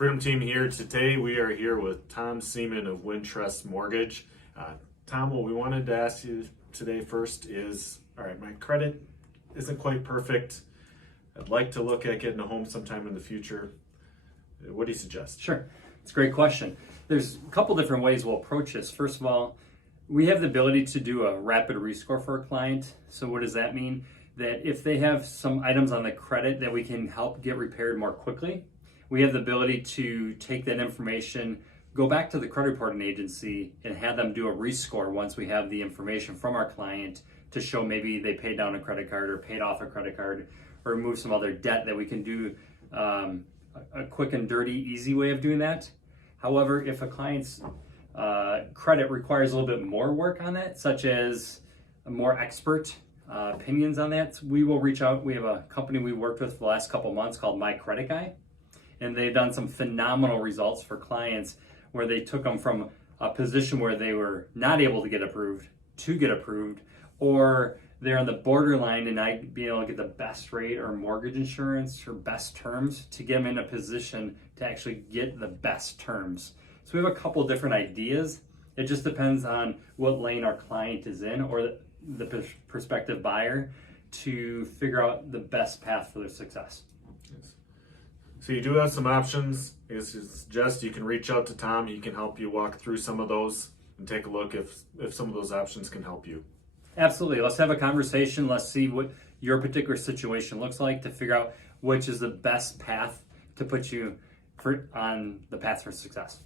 Freedom Team here. Today we are here with Tom Seaman of Wintrust Mortgage. Tom, what we wanted to ask you today first is, all right, my credit isn't quite perfect. I'd like to look at getting a home sometime in the future. What do you suggest? Sure. It's a great question. There's a couple different ways we'll approach this. First of all, we have the ability to do a rapid rescore for a client. So what does that mean? That if they have some items on the credit that we can help get repaired more quickly, we have the ability to take that information, go back to the credit reporting agency and have them do a rescore once we have the information from our client to show maybe they paid down a credit card or paid off a credit card or remove some other debt. That we can do a quick and dirty, easy way of doing that. However, if a client's credit requires a little bit more work on that, such as a more expert opinions on that, we will reach out. We have a company we worked with for the last couple months called My Credit Guy, and they've done some phenomenal results for clients where they took them from a position where they were not able to get approved, or they're on the borderline and not being able to get the best rate or mortgage insurance or best terms, to get them in a position to actually get the best terms. So we have a couple different ideas. It just depends on what lane our client is in or the prospective buyer to figure out the best path for their success. Yes. So you do have some options. I guess you suggest you can reach out to Tom. He can help you walk through some of those and take a look if some of those options can help you. Absolutely. Let's have a conversation. Let's see what your particular situation looks like to figure out which is the best path to put you on the path for success.